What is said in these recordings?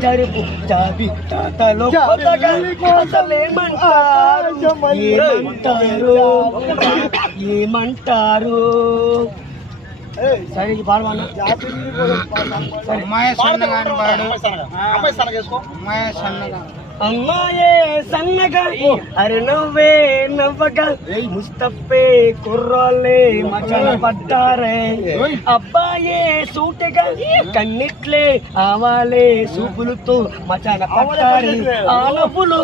జరుపు జాబి తాతలో అసలేమంటారు ఏమంటారు సరే పాడమన్నా అమ్మాయే సన్నగా అరే నవ్వే నవ్వగా ముస్తఫే కుర్రాళ్ళే మచన పడ్డారే అబ్బాయే సూటగా కన్నిట్లే ఆవాలే సూపులతో మచన పడ్డారే ఆ నవ్వులు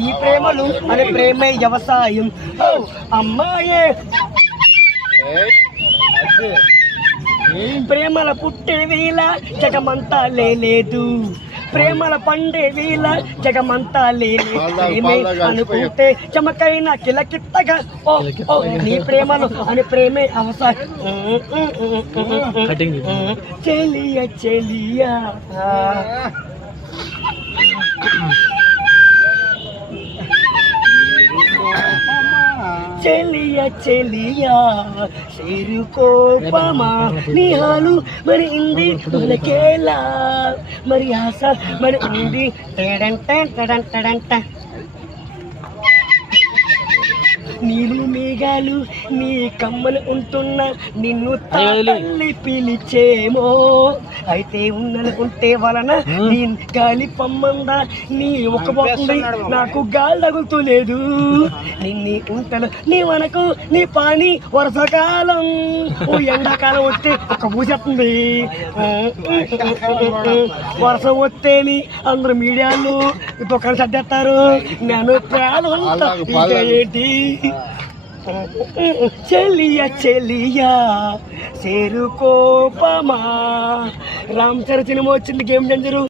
ఈ ప్రేమలు అనే ప్రేమే వ్యవసాయం అమ్మాయే ప్రేమల పుట్టే వీల జగమంతా లేదు ప్రేమల పండే వీల జగమంతా లేమే అనుకుంటే చమకైన కిలకిత్తగా ఓ నీ ప్రేమలు అని ప్రేమే అవసరం చెలియా చెలియా చెలియా చెలియా చేరుకోపమా నిహాలు మరి ఇంది మనకేలా మరి ఆశ మరి ఉంది టడంట నీళ్ళు మేఘాలు నీ కమ్మలు ఉంటున్నా నిన్ను తల్లి పిలిచేమో అయితే ఉన్ననుకుంటే వలన నీ గాలి పమ్మందా నీ ఒక పోతుంది నాకు గాలి తగులుతలేదు నిన్ని ఉంటలు నీ వనకు నీ పాని వర్షాకాలం ఎండాకాలం వస్తే ఒక పూసేస్తుంది వర్షం వస్తేని అందరు మీడియాలు దుకాణం సర్దేస్తారు నేను ప్రాణం ఉంటా ఏంటి చెలియా చెలియా చేరుకోపమా రామ్ చరణ్ సినిమా వచ్చింది గేమ్ చేంజరు